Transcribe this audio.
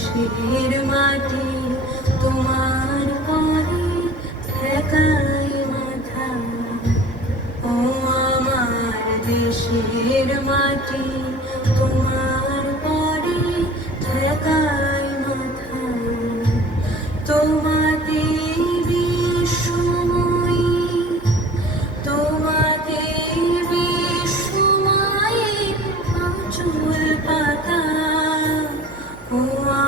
শির মাটি, তোমার পায়ে ঠেকায় মাথা। ও আমার দেশের মাটি, তোমার পরে ঠেকায় মাথা। তোমাকে বিশ্বময়ী তোমাকে চুল পাতা। ও